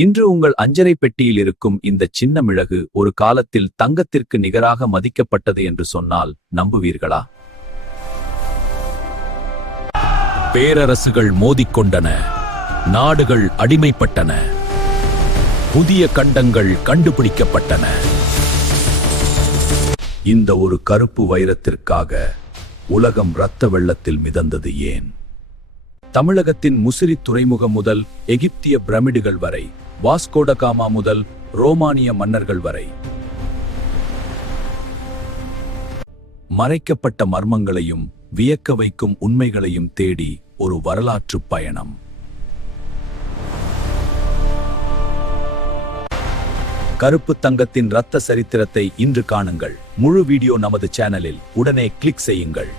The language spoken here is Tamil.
இன்று உங்கள் அஞ்சறை பெட்டியில் இருக்கும் இந்த சின்ன மிளகு ஒரு காலத்தில் தங்கத்திற்கு நிகராக மதிக்கப்பட்டது என்று சொன்னால் நம்புவீர்களா? பேரரசுகள் மோதிக்கொண்டன, நாடுகள் அடிமைப்பட்டன, புதிய கண்டங்கள் கண்டுபிடிக்கப்பட்டன. இந்த ஒரு கருப்பு வைரத்திற்காக உலகம் இரத்த வெள்ளத்தில் மிதந்தது ஏன்? தமிழகத்தின் முசிறி துறைமுகம் முதல் எகிப்திய பிரமிடுகள் வரை, வாஸ்கோ ட காமா முதல் ரோமானிய மன்னர்கள் வரை, மறைக்கப்பட்ட மர்மங்களையும் வியக்க வைக்கும் உண்மைகளையும் தேடி ஒரு வரலாற்று பயணம். கருப்பு தங்கத்தின் இரத்த சரித்திரத்தை இன்று காணுங்கள். முழு வீடியோ நமது சேனலில் உடனே கிளிக் செய்யுங்கள்.